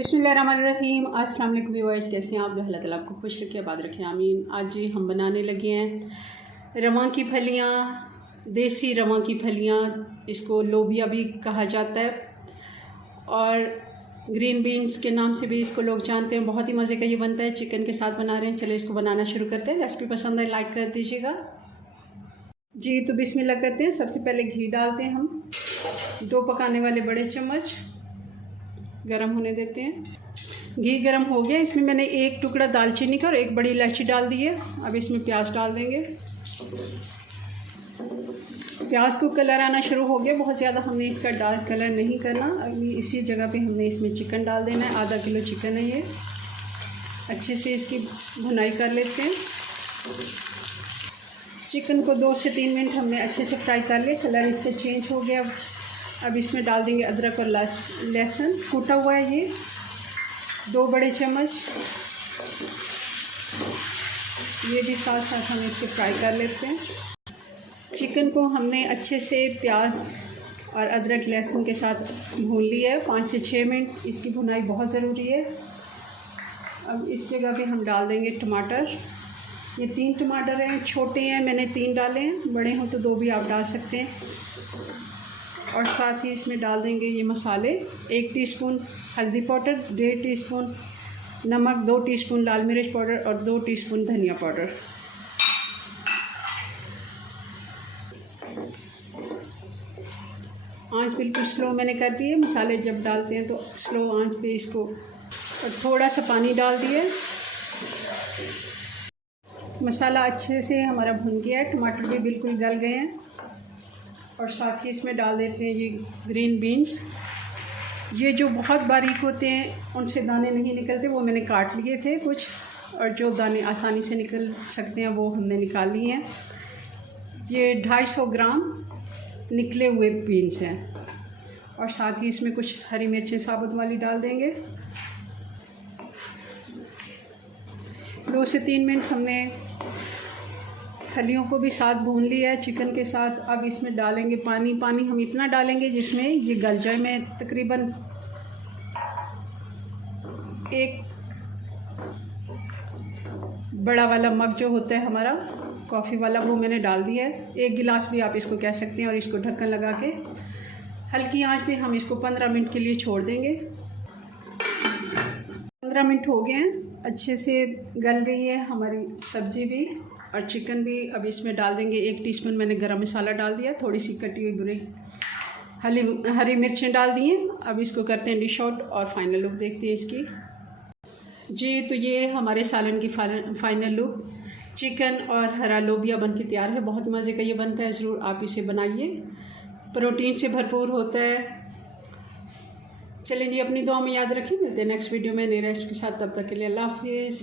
बिस्मिल्लाहिर्रहमानिर्रहीम। अस्सलाम वालेकुम व्यूअर्स, कैसे हैं आप? अल्लाह ताला आपको खुश रखे, आबाद रखे, आमीन। आज जी हम बनाने लगे हैं रवां की फलियाँ, देसी रवां की फलियाँ, इसको लोबिया भी कहा जाता है और ग्रीन बीन्स के नाम से भी इसको लोग जानते हैं। बहुत ही मज़े का ये बनता है, चिकन के साथ बना रहे हैं। चलिए इसको बनाना शुरू करते हैं। रेसिपी पसंद है लाइक कर दीजिएगा जी। तो बिस्मिल्लाह करते हैं। सबसे पहले घी डालते हैं हम, 2 पकाने वाले बड़े चम्मच गरम होने देते हैं। घी गरम हो गया, इसमें मैंने 1 टुकड़ा दालचीनी का और 1 बड़ी इलायची डाल दी है। अब इसमें प्याज डाल देंगे। प्याज को कलर आना शुरू हो गया, बहुत ज़्यादा हमने इसका डार्क कलर नहीं करना। अभी इसी जगह पे हमने इसमें चिकन डाल देना है। आधा किलो चिकन है ये। अच्छे से इसकी भुनाई कर लेते हैं। चिकन को 2 से 3 मिनट हमने अच्छे से फ्राई कर लिया। कलर इसका चेंज हो गया। अब इसमें डाल देंगे अदरक और लहसुन कूटा हुआ है, ये 2 बड़े चम्मच। ये भी साथ साथ हम इसको फ्राई कर लेते हैं। चिकन को हमने अच्छे से प्याज और अदरक लहसुन के साथ भून लिया है। 5 से 6 मिनट इसकी भुनाई बहुत ज़रूरी है। अब इस जगह पे हम डाल देंगे टमाटर। ये 3 टमाटर हैं, छोटे हैं, मैंने 3 डाले हैं। बड़े हों तो 2 भी आप डाल सकते हैं। और साथ ही इसमें डाल देंगे ये मसाले। 1 टीस्पून हल्दी पाउडर, 1.5 टीस्पून नमक, 2 टीस्पून लाल मिर्च पाउडर और 2 टीस्पून धनिया पाउडर। आंच बिल्कुल स्लो मैंने कर दी है। मसाले जब डालते हैं तो स्लो आंच पे इसको, और थोड़ा सा पानी डाल दिए। मसाला अच्छे से हमारा भुन गया है, टमाटर भी बिल्कुल गल गए हैं। और साथ ही इसमें डाल देते हैं ये ग्रीन बीन्स। ये जो बहुत बारीक होते हैं उनसे दाने नहीं निकलते, वो मैंने काट लिए थे कुछ, और जो दाने आसानी से निकल सकते हैं वो हमने निकाल लिए हैं। ये 250 ग्राम निकले हुए बीन्स हैं। और साथ ही इसमें कुछ हरी मिर्चें साबुत वाली डाल देंगे। 2 से 3 मिनट हमने फलियों को भी साथ भून लिया है चिकन के साथ। अब इसमें डालेंगे पानी। पानी हम इतना डालेंगे जिसमें ये गल जाए। मैं तकरीबन 1 बड़ा वाला मग जो होता है हमारा कॉफ़ी वाला, वो मैंने डाल दिया है। 1 गिलास भी आप इसको कह सकते हैं। और इसको ढक्कन लगा के हल्की आंच पे हम इसको 15 मिनट के लिए छोड़ देंगे। 15 मिनट हो गए हैं, अच्छे से गल गई है हमारी सब्ज़ी भी और चिकन भी। अब इसमें डाल देंगे 1 टीस्पून मैंने गरम मसाला डाल दिया, थोड़ी सी कटी हुई बुरी हरी मिर्चें डाल दी हैं। अब इसको करते हैं डिश आउट और फाइनल लुक देखते हैं इसकी जी। तो ये हमारे सालन की फाइनल लुक। चिकन और हरा लोबिया बन के तैयार है। बहुत मज़े का ये बनता है, ज़रूर आप इसे बनाइए। प्रोटीन से भरपूर होता है। चलिए जी, अपनी दुआ में याद रखें। मिलते हैं नेक्स्ट वीडियो में नई रेसिपी के साथ। तब तक के लिए अल्लाह हाफिज़।